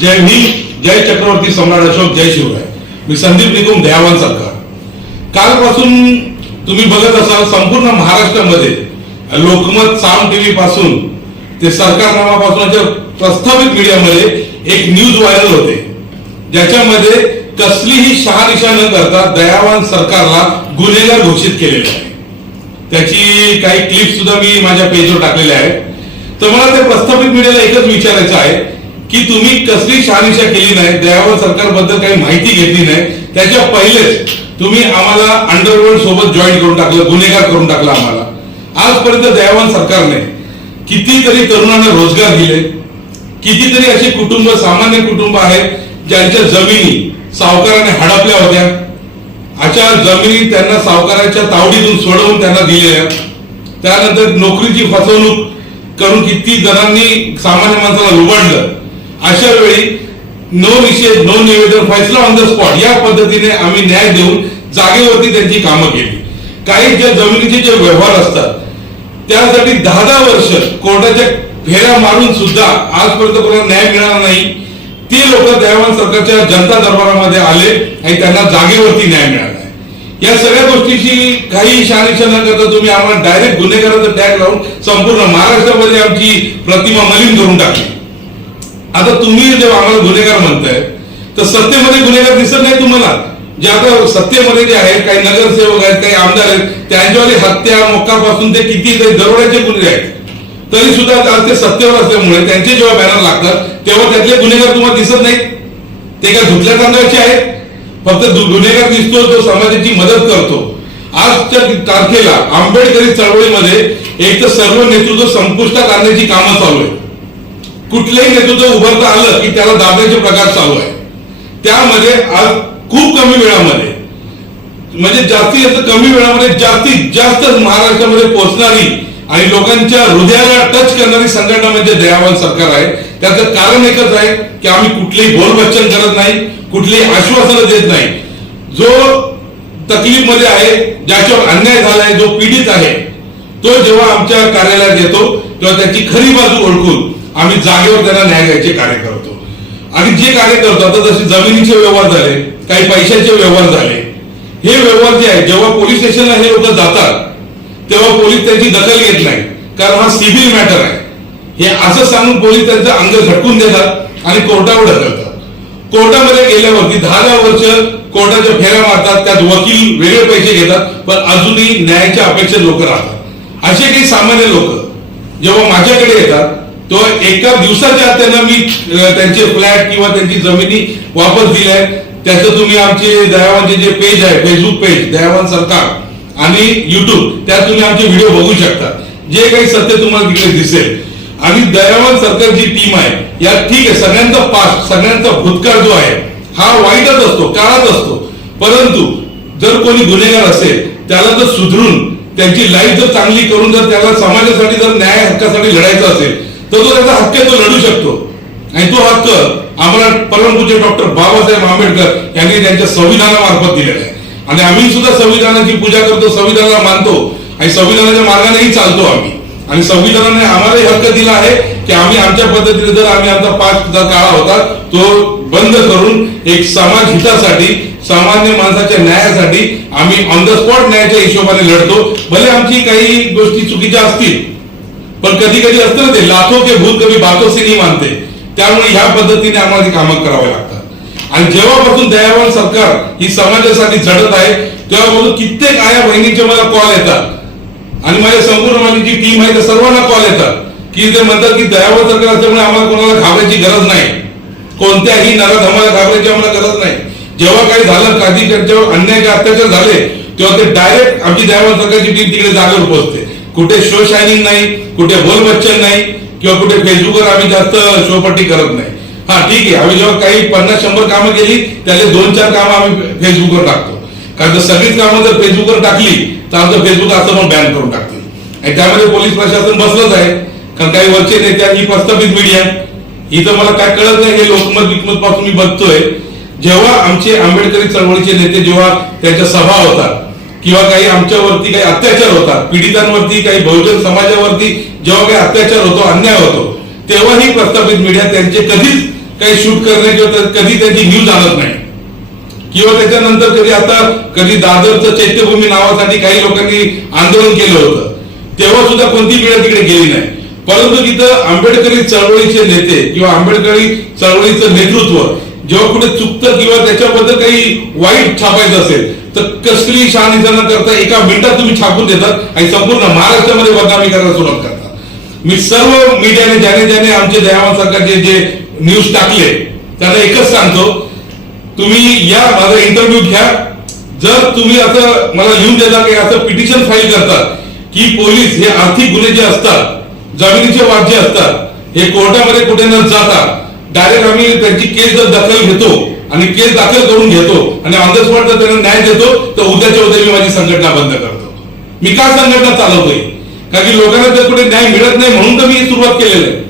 जय मी जय चक्रवर्ती सम्राट अशोक जय शिवराय मी संदीप निकुम दयावान सरकार कालपासून तुम्ही बघत असाल संपूर्ण महाराष्ट्रामध्ये लोकमत साम टीव्ही पासून ते सरकार नावापासून प्रस्तावित मीडियामध्ये एक न्यूज व्हायरल होते ज्याच्यामध्ये कसलीही शहानिशा न करता दयावान सरकारला गुन्हेगार घोषित केलेले आहे त्याची काही क्लिप सुद्धा मी माझ्या पेजवर टाकलेल्या आहेत तर मला ते प्रस्थापित मीडियाला एकच विचारायचं आहे की तुम्ही कसली शहानिशा केली नाही दयावर सरकारबद्दल काही माहिती घेतली नाही त्याच्या पहिलेच तुम्ही आम्हाला अंडरवर्ल्ड सोबत जॉईन करून टाकलं गुन्हेगार करून टाकला आम्हाला आजपर्यंत दयावान सरकारने कितीतरी तरुणांना रोजगार दिले कितीतरी असे कुटुंब सामान्य कुटुंब आहेत ज्यांच्या जमिनी सावकाराने हडपल्या होत्या अशा जमिनी त्यांना सावकाराच्या तावडीतून सोडवून त्यांना दिलेल्या त्यानंतर नोकरीची फसवणूक करून किती जणांनी सामान्य माणसाला लुबाडलं अशा वेळी नो निषेध नो निवेदन फैसला ऑन द स्पॉट या पद्धतीने आम्ही न्याय देऊन जागेवरती त्यांची कामं केली काही ज्या जमिनीचे जे व्यवहार असतात त्यासाठी दहा दहा वर्ष कोर्टाच्या फेऱ्या मारून सुद्धा आजपर्यंत कोणाला न्याय मिळाला नाही ते लोक दयावान सरकारच्या जनता दरबारामध्ये आले आणि त्यांना जागेवरती न्याय मिळाला या सगळ्या गोष्टीची काही शानिशा न करता तुम्ही आम्हाला डायरेक्ट गुन्हेगाराचा टॅग लावून संपूर्ण महाराष्ट्रामध्ये आमची प्रतिमा मलिन करून टाकली आता तुम्ही जेव्हा आम्हाला गुन्हेगार म्हणताय तर सत्तेमध्ये गुन्हेगार दिसत नाही तुम्हाला जे आता सत्तेमध्ये जे आहेत काही नगरसेवक आहेत काही आमदार आहेत त्यांच्यावर हत्या मोकापासून ते किती दरोड्याचे गुन्हे आहेत तरी सुद्धा आज ते सत्तेवर असल्यामुळे त्यांचे जेव्हा बॅनर लागतात तेव्हा त्यातले गुन्हेगार तुम्हाला दिसत नाही ते काय धुतल्या तांदळाचे आहेत फक्त गुन्हेगार दिसतो तो समाजाची मदत करतो आजच्या तारखेला आंबेडकरी चळवळीमध्ये एक तर सर्व नेतृत्व संपुष्टात आणण्याची कामं चालू आहे कुठलंही नेतृत्व उभारता आलं की त्याला दाबण्याचे प्रकार चालू आहे त्यामध्ये आज खूप कमी वेळामध्ये म्हणजे जास्तीत जास्त कमी वेळामध्ये जास्तीत जास्त महाराष्ट्रामध्ये पोहोचणारी आणि लोकांच्या हृदयाला टच करणारी संघटना म्हणजे दयावान सरकार आहे त्याचं कारण एकच आहे की आम्ही कुठलेही बोलवचन करत नाही कुठलेही आश्वासन देत नाही जो तकलीफ मध्ये आहे ज्याच्यावर अन्याय झालाय जो पीडित आहे तो जेव्हा आमच्या कार्यालयात येतो तेव्हा त्याची खरी बाजू ओळखून आम्ही जागेवर त्यांना न्याय द्यायचे कार्य करतो आणि जे कार्य करतो आता जसे जमिनीचे व्यवहार झाले काही पैशाचे व्यवहार झाले हे व्यवहार जे आहे जेव्हा पोलीस स्टेशनला हे लोक जातात तेव्हा पोलीस त्यांची दखल घेत नाही कारण हा सिव्हिल मॅटर आहे हे असं सांगून पोलीस त्यांचं अंग झटकून देतात आणि कोर्टावर ढकलतात कोर्टामध्ये गेल्यावरती दहा दहा वर्ष कोर्टाच्या फेऱ्या मारतात त्यात वकील वेगळे पैसे घेतात पण अजूनही न्यायाच्या अपेक्षा लोक राहतात असे काही सामान्य लोक जेव्हा माझ्याकडे येतात तो एका दिवसाच्या त्यांना मी त्यांचे फ्लॅट किंवा त्यांची जमिनी वापस दिल्या त्याचं तुम्ही आमचे दयावानचे जे पेज आहे फेसबुक पेज दयावान सरकार आणि युट्यूब त्यात तुम्ही आमचे व्हिडिओ बघू शकता जे काही सत्य तुम्हाला तिकडे दिसेल आणि दयावान सरकार जी टीम आहे यात ठीक आहे सगळ्यांचा पास्ट सगळ्यांचा भूतकाळ जो आहे हा वाईटच असतो काळात असतो परंतु जर कोणी गुन्हेगार असेल त्याला जर सुधरून त्यांची लाईफ जर चांगली करून जर त्याला समाजासाठी जर न्याय हक्कासाठी लढायचं असेल तर तो त्याचा हक्क तो लढू शकतो आणि तो हक्क आम्हाला परमपूज्य डॉक्टर बाबासाहेब आंबेडकर यांनी त्यांच्या संविधानामार्फत दिलेला आहे आणि आम्ही सुद्धा संविधानाची पूजा करतो संविधानाला मानतो आणि संविधानाच्या मार्गानेही चालतो आम्ही आणि संविधानाने आम्हालाही हक्क दिला आहे की आम्ही आमच्या पद्धतीने जर आम्ही आमचा पाच काळा होता तो बंद करून एक समाज हितासाठी सामान्य माणसाच्या न्यायासाठी आम्ही ऑन द स्पॉट न्यायाच्या हिशोबाने लढतो भले आमची काही गोष्टी चुकीच्या असतील पण कधी कधी असतं ना ते लाखो के भूत कधी बातो से नाही मानते त्यामुळे ह्या पद्धतीने आम्हाला कामं करावे लागतात आणि जेव्हापासून दयावान सरकार ही समाजासाठी झडत आहे तेव्हापासून कित्येक आया बहिणींचे मला कॉल येतात आणि माझ्या संपूर्ण माझी जी टीम आहे त्या सर्वांना कॉल येतात की ते म्हणतात की दयावान सरकार असल्यामुळे आम्हाला कोणाला घाबरायची गरज नाही कोणत्याही नरात आम्हाला घाबरायची आम्हाला गरज नाही जेव्हा काही झालं काही त्यांच्यावर अन्याय अत्याचार झाले तेव्हा ते डायरेक्ट आमची दयावान सरकारची टीम तिकडे जागेवर पोहोचते कुठे शो शायनिंग नाही कुठे बोल बच्चन नाही किंवा कुठे फेसबुकवर आम्ही जास्त शोपट्टी करत नाही हा ठीक आहे आम्ही जेव्हा काही पन्नास शंभर कामं केली त्याचे दोन चार कामं आम्ही फेसबुकवर टाकतो कारण जर सगळीच कामं जर फेसबुकवर टाकली तर आमचं फेसबुक असं मग बॅन करून टाकतील आणि त्यामध्ये पोलीस प्रशासन बसलंच आहे कारण काही वरचे नेत्या ही प्रस्थापित मीडिया इथं मला काय कळत नाही हे लोकमत विकमत पासून मी बघतोय जेव्हा आमचे आंबेडकरी चळवळीचे नेते जेव्हा त्यांच्या सभा होतात किंवा काही आमच्यावरती काही अत्याचार होतात पीडितांवरती काही बहुजन समाजावरती जेव्हा काही अत्याचार होतो अन्याय होतो तेव्हाही प्रस्थापित मीडिया त्यांचे कधीच काही शूट करणे किंवा कधी त्यांची न्यूज आणत नाही किंवा त्याच्यानंतर कधी आता कधी दादरचं चैत्यभूमी नावासाठी काही लोकांनी आंदोलन केलं होतं तेव्हा सुद्धा कोणती मीडिया तिकडे गेली नाही परंतु तिथं आंबेडकरी चळवळीचे नेते किंवा आंबेडकरी चळवळीचं नेतृत्व जेव्हा कुठे चुकतं किंवा त्याच्याबद्दल काही वाईट छापायचं असेल तर कसली शहानिशा जण करता एका मिनिटात तुम्ही छापून देतात आणि संपूर्ण महाराष्ट्रामध्ये बदनामी करायला सुरुवात करता मी सर्व मीडियाने ज्याने ज्याने आमचे दयावा सरकारचे जे न्यूज टाकले त्यांना एकच सांगतो तुम्ही या माझा इंटरव्ह्यू घ्या जर तुम्ही असं मला लिहून देता की असं पिटिशन फाईल करतात की पोलीस हे आर्थिक गुन्हे जे असतात जमिनीचे वाद जे असतात हे कोर्टामध्ये कुठे न जाता डायरेक्ट आम्ही त्यांची केस जर दखल घेतो आणि केस दाखल करून घेतो आणि ऑन द स्पॉट जर त्यांना न्याय देतो तर उद्याच्या उद्या मी माझी संघटना बंद करतो मी का संघटना चालवतोय कारण की लोकांना जर कुठे न्याय मिळत नाही म्हणून तर मी सुरुवात केलेली आहे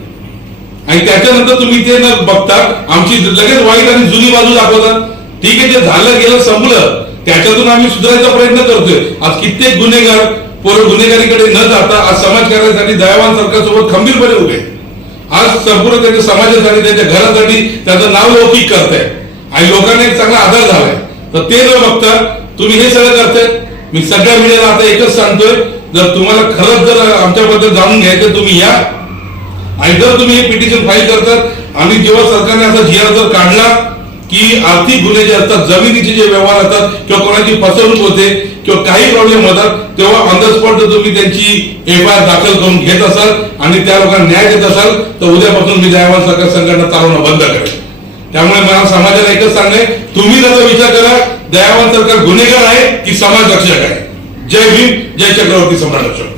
आणि त्याच्यानंतर तुम्ही ते न बघता आमची लगेच वाईट आणि जुनी बाजू दाखवतात ठीक आहे जे झालं गेलं संपलं त्याच्यातून आम्ही सुधारायचा प्रयत्न करतोय आज कित्येक गुन्हेगार पोरं गुन्हेगारीकडे न जाता आज समाजकारणासाठी दयावान सरकारसोबत खंबीरपणे उभे आज संपूर्ण त्यांच्या समाजासाठी त्यांच्या घरासाठी त्याचं नाव लौकिक करताय आणि लोकांना एक चांगला आधार झालाय तर ते जो बघता तुम्ही हे सगळं करताय मी सगळ्या मीडियाला आता एकच सांगतोय जर तुम्हाला खरंच जर आमच्याबद्दल जाणून घ्यायचं तुम्ही या आणि जर तुम्ही हे पिटिशन फाईल करतात आणि जेव्हा सरकारने असा जीआर जर काढला की आर्थिक गुन्हे जे असतात जमिनीचे जे व्यवहार असतात किंवा कोणाची फसवणूक होते किंवा काही प्रॉब्लेम होतात तेव्हा ऑन द स्पॉट जर तुम्ही त्यांची एफ आय दाखल करून घेत असाल आणि त्या लोकांना न्याय देत असाल तर उद्यापासून मी जयवान सरकार संघटना चालवणं बंद करेल त्यामुळे मला समाजाला एकच सांगणे तुम्ही त्याचा विचार करा दयावान सरकार गुन्हेगार आहे की समाज रक्षक आहे जय भीम जय चक्रवर्ती समाज रक्षक